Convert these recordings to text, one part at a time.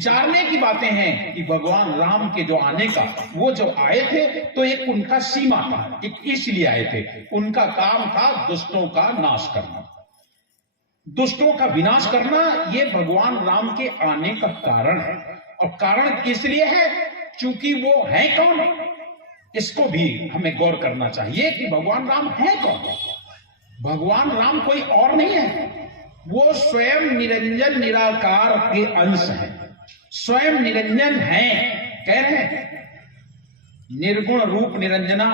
विचारने की बातें हैं कि भगवान राम के जो आने का, वो जो आए थे तो एक उनका सीमा था, एक इसलिए आए थे, उनका काम था दुष्टों का नाश करना, दुष्टों का विनाश करना। ये भगवान राम के आने का कारण है, और कारण इसलिए है क्योंकि वो है कौन, इसको भी हमें गौर करना चाहिए कि भगवान राम है कौन। भगवान राम कोई और नहीं है, वो स्वयं निरंजन निराकार के अंश हैं, स्वयं निरंजन हैं। कह रहे हैं निर्गुण रूप निरंजना,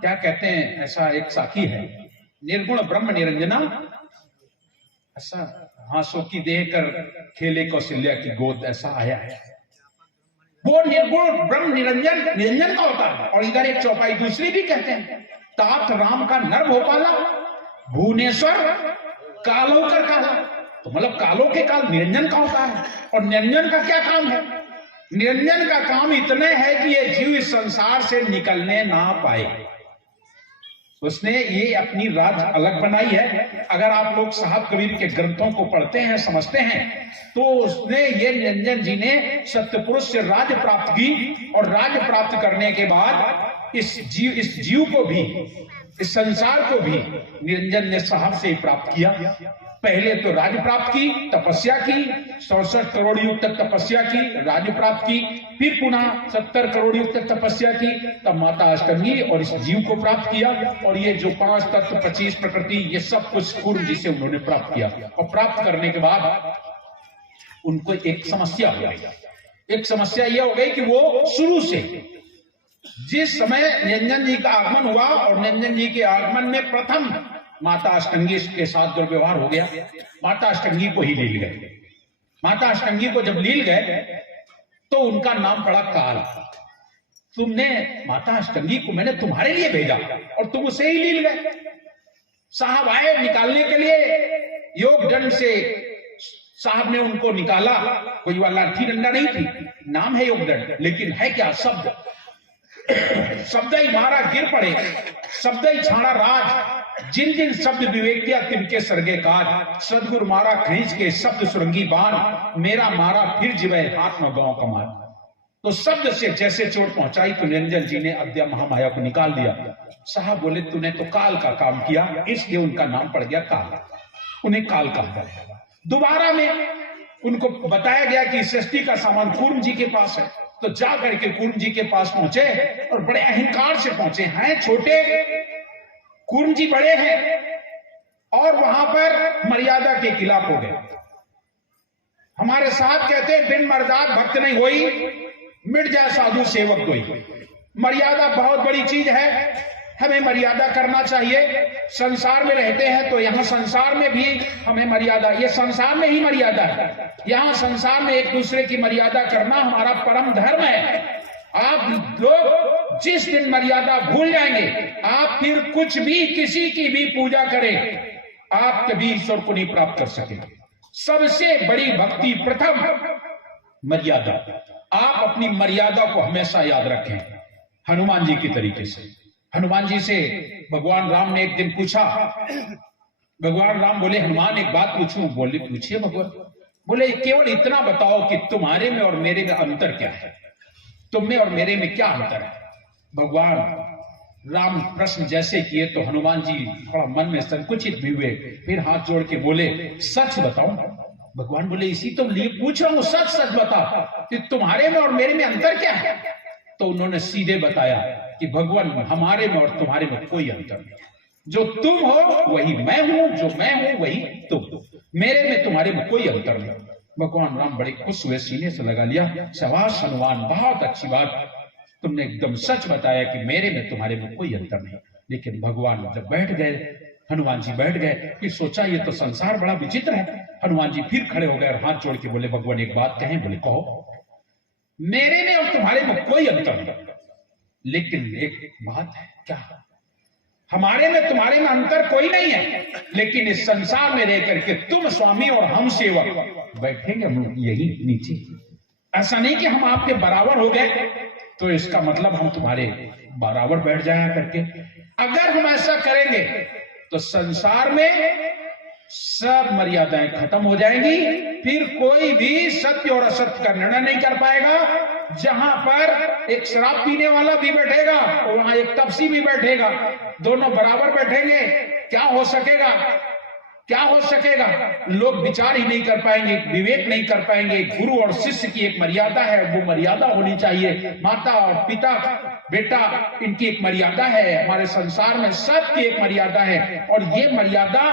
क्या कहते हैं, ऐसा एक साखी है, निर्गुण ब्रह्म निरंजना, ऐसा हाथों की देह कर खेले कौशल्या की गोद, ऐसा आया है। वो निर्गुण ब्रह्म निरंजन निरंजन का होता है। और इधर एक चौपाई दूसरी भी कहते हैं, तात राम का नर भोपाला, भुवनेश्वर कालो कर काला। तो मतलब कालो के काल निरंजन का होता है। और निरंजन का क्या काम है? निरंजन का काम इतने है कि ये जीव इस संसार से निकलने ना पाए। उसने ये अपनी राज अलग बनाई है। अगर आप लोग साहब कबीर के ग्रंथों को पढ़ते हैं, समझते हैं, तो उसने ये निरंजन जी ने सत्यपुरुष से राज प्राप्त की, और राज प्राप्त करने के बाद इस जीव को भी, इस संसार को भी निरंजन ने साहब से ही प्राप्त किया। पहले तो राज प्राप्त की, तपस्या की, 67 करोड़ युग तक तपस्या की, राज प्राप्त की, फिर पुनः 70 करोड़ युग तक तपस्या की, तब माता अष्टंगी और इस जीव को प्राप्त किया। और ये जो 5 तत्व 25 प्रकृति, ये सब कुछ कूर्म जी से उन्होंने प्राप्त किया। और प्राप्त करने के बाद उनको एक समस्या हो गई। एक समस्या यह हो गई कि वो शुरू से जिस समय निरंजन जी का आगमन हुआ, और निरंजन जी के आगमन में प्रथम माता अष्टंगी के साथ दुर्व्यवहार हो गया, माता अष्टंगी को ही लील गए। माता अष्टंगी को जब लील गए तो उनका नाम पड़ा काल। तुमने माता अष्टंगी को मैंने तुम्हारे लिए भेजा और तुम उसे ही लील गए। साहब आए निकालने के लिए, योग दंड से साहब ने उनको निकाला। कोई वाला लाठी डंडा नहीं थी, नाम है योग दंड, लेकिन है क्या शब्द। शब्द ही मारा गिर पड़े, शब्द ही छाड़ा राज, जिन जिन शब्द विवेक किया तिनके सरगे काज। सदगुरु मारा खींच के शब्द सुरंगी बाण, मेरा मारा फिर जिवे हाथ में गांव कमान। तो शब्द से जैसे चोट पहुंचाई तो निरंजन जी ने अद्या महामाया को निकाल दिया। साहब बोले तूने तो काल का काम किया, इसलिए उनका नाम पड़ गया काल, उन्हें काल कहा गया। दोबारा में उनको बताया गया कि सृष्टि का सामान कूर्म जी के पास है। तो जा करके कूर्म जी के पास पहुंचे, और बड़े अहंकार से पहुंचे। हैं छोटे, कूर्म जी बड़े हैं, और वहां पर मर्यादा के खिलाफ हो गए। हमारे साथ कहते हैं बिन मर्यादा भक्त नहीं होई, मिट जा साधु सेवक कोई। मर्यादा बहुत बड़ी चीज है, हमें मर्यादा करना चाहिए। संसार में रहते हैं तो यहाँ संसार में भी हमें मर्यादा, ये संसार में ही मर्यादा है। यहाँ संसार में एक दूसरे की मर्यादा करना हमारा परम धर्म है। आप लोग जिस दिन मर्यादा भूल जाएंगे, आप फिर कुछ भी, किसी की भी पूजा करें, आप कभी ईश्वर को नहीं प्राप्त कर सकेंगे। सबसे बड़ी भक्ति प्रथम मर्यादा। आप अपनी मर्यादा को हमेशा याद रखें, हनुमान जी की तरीके से। हनुमान जी से भगवान राम ने एक दिन पूछा, भगवान राम बोले हनुमान एक बात पूछूं? बोले पूछिए भगवान। बोले केवल इतना बताओ कि तुम्हारे में और मेरे में अंतर क्या है, तुम में और मेरे में क्या अंतर है। भगवान राम प्रश्न जैसे किए तो हनुमान जी थोड़ा मन में संकुचित भी हुए, फिर हाथ जोड़ के बोले सच बताओ। भगवान बोले इसी तो लिए पूछ रहा हूं, सच सच बता कि तुम्हारे में और मेरे में अंतर क्या है। तो उन्होंने सीधे बताया कि भगवान हमारे में और तुम्हारे में कोई अंतर नहीं, जो तुम हो वही मैं हूं, जो मैं हूं वही तुम, मेरे में तुम्हारे में कोई अंतर नहीं। भगवान राम बड़े खुश हुए, सीने से लगा लिया, शाबाश हनुमान, बहुत अच्छी बात, तुमने एकदम सच बताया कि मेरे में तुम्हारे में कोई अंतर नहीं। लेकिन भगवान जब बैठ गए, हनुमान जी बैठ गए, फिर सोचा ये तो संसार बड़ा विचित्र है। हनुमान जी फिर खड़े हो गए और हाथ जोड़ के बोले भगवान एक बात कहें? बोले कहो। मेरे में और तुम्हारे में कोई अंतर नहीं, लेकिन एक बात है। क्या? हमारे में तुम्हारे में अंतर कोई नहीं है, लेकिन इस संसार में रह करके तुम स्वामी और हम सेवक बैठेंगे यही नीचे। ऐसा नहीं कि हम आपके बराबर हो गए तो इसका मतलब हम तुम्हारे बराबर बैठ जाया करके। अगर हम ऐसा करेंगे तो संसार में सब मर्यादाएं खत्म हो जाएंगी। फिर कोई भी सत्य और असत्य का निर्णय नहीं कर पाएगा। जहां पर एक शराब पीने वाला भी बैठेगा और वहां एक तपसी भी बैठेगा, दोनों बराबर बैठेंगे, क्या हो सकेगा? क्या हो सकेगा? लोग विचार ही नहीं कर पाएंगे, विवेक नहीं कर पाएंगे। गुरु और शिष्य की एक मर्यादा है, वो मर्यादा होनी चाहिए। माता और पिता, बेटा, इनकी एक मर्यादा है। हमारे संसार में सबकी एक मर्यादा है, और ये मर्यादा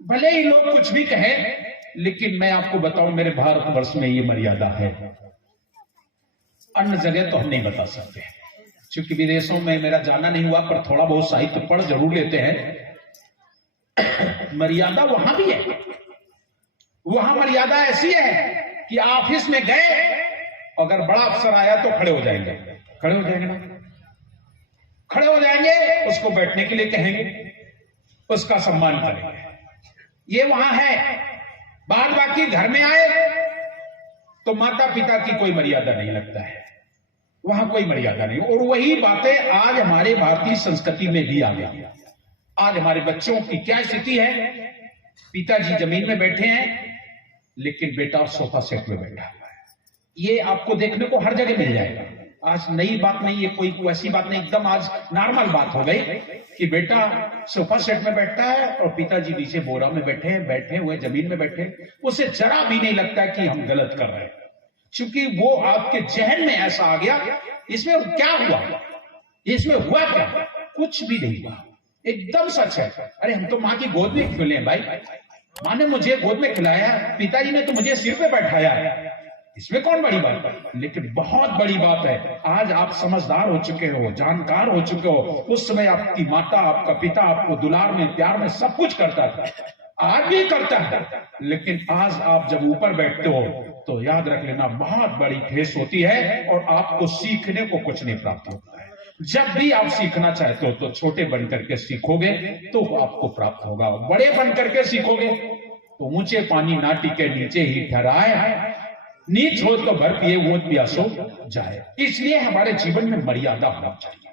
भले ही लोग कुछ भी कहें, लेकिन मैं आपको बताऊं, मेरे भारतवर्ष में ये मर्यादा है। अन्य जगह तो हम नहीं बता सकते, क्योंकि विदेशों में मेरा जाना नहीं हुआ, पर थोड़ा बहुत साहित्य पढ़ जरूर लेते हैं। मर्यादा वहां भी है। वहां मर्यादा ऐसी है कि ऑफिस में गए, अगर बड़ा अफसर आया तो खड़े हो जाएंगे। खड़े हो जाएंगे ना, खड़े हो जाएंगे, उसको बैठने के लिए कहेंगे, उसका सम्मान करेंगे। ये वहां है। बाद बाकी घर में आए तो माता पिता की कोई मर्यादा नहीं लगता है, वहां कोई मर्यादा नहीं। और वही बातें आज हमारे भारतीय संस्कृति में भी आ गई। आज हमारे बच्चों की क्या स्थिति है? पिताजी जमीन में बैठे हैं, लेकिन बेटा सोफा सेट में बैठा हुआ है। ये आपको देखने को हर जगह मिल जाएगा। आज नई बात नहीं है, कोई वैसी बात नहीं, एकदम आज नॉर्मल बात हो गई कि बेटा सोफा सेट में बैठता है और पिताजी नीचे बोरा में बैठे हुए जमीन में बैठे। उसे जरा भी नहीं लगता कि हम गलत कर रहे हैं, क्योंकि वो आपके जहन में ऐसा आ गया। इसमें क्या हुआ? इसमें हुआ क्या? कुछ भी नहीं हुआ, एकदम सच है। अरे हम तो माँ की गोद में खेले हैं भाई, माँ ने मुझे गोद में खिलाया, पिताजी ने तो मुझे सिर पे बैठाया है, इसमें कौन बड़ी बात है? लेकिन बहुत बड़ी बात है, आज आप समझदार हो चुके हो, जानकार हो चुके हो। उस समय आपकी माता, आपका पिता आपको दुलार में, प्यार में सब कुछ करता था, आज भी करता है। लेकिन आज आप जब ऊपर बैठते हो तो याद रख लेना, बहुत बड़ी ठेस होती है और आपको सीखने को कुछ नहीं प्राप्त होता है। जब भी आप सीखना चाहते हो तो छोटे बन करके सीखोगे तो आपको प्राप्त होगा। बड़े बन करके सीखोगे तो ऊंचे पानी ना टिके नीचे ही ठहराए, नीच हो तो भर पिए वो प्यासो जाए। इसलिए हमारे जीवन में मर्यादा होना चाहिए,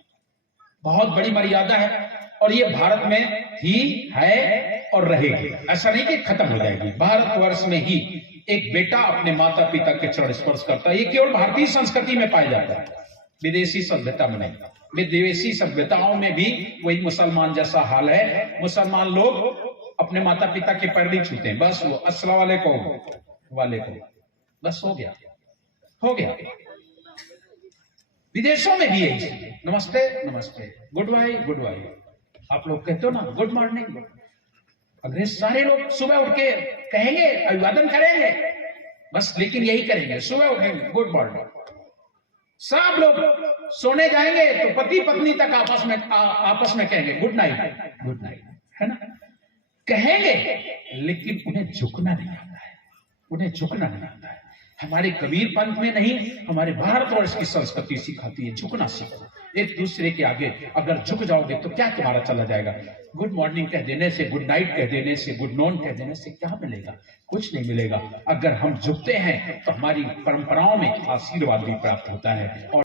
बहुत बड़ी मर्यादा है। और ये भारत में ही है और रहेगी, ऐसा नहीं कि खत्म हो जाएगी। भारतवर्ष में ही एक बेटा अपने माता पिता के चरण स्पर्श करता है। ये केवल भारतीय संस्कृति में पाया जाता है, विदेशी सभ्यता में नहीं। विदेशी सभ्यताओं में भी वही मुसलमान जैसा हाल है। मुसलमान लोग अपने माता पिता के पैर नहीं छूते हैं, बस वो अस्सलाम वालेकुम, बस हो गया, हो गया। विदेशों में भी यही, नमस्ते नमस्ते, गुड बाय। आप लोग कहते हो ना गुड मॉर्निंग, अंग्रेज सारे लोग सुबह उठ के कहेंगे, अभिवादन करेंगे, बस, लेकिन यही करेंगे, सुबह उठेंगे गुड मॉर्निंग। सब लोग सोने जाएंगे तो पति पत्नी तक आपस में कहेंगे गुड नाइट, है ना, कहेंगे, लेकिन उन्हें झुकना नहीं आता है, उन्हें झुकना नहीं आता है। हमारे कबीर पंथ में नहीं, हमारे भारतवर्ष की संस्कृति सिखाती है झुकना सीखो। एक दूसरे के आगे अगर झुक जाओगे तो क्या तुम्हारा चला जाएगा? गुड मॉर्निंग कह देने से, गुड नाइट कह देने से, गुड नॉन कह देने से क्या मिलेगा? कुछ नहीं मिलेगा। अगर हम झुकते हैं तो हमारी परंपराओं में आशीर्वाद भी प्राप्त होता है। और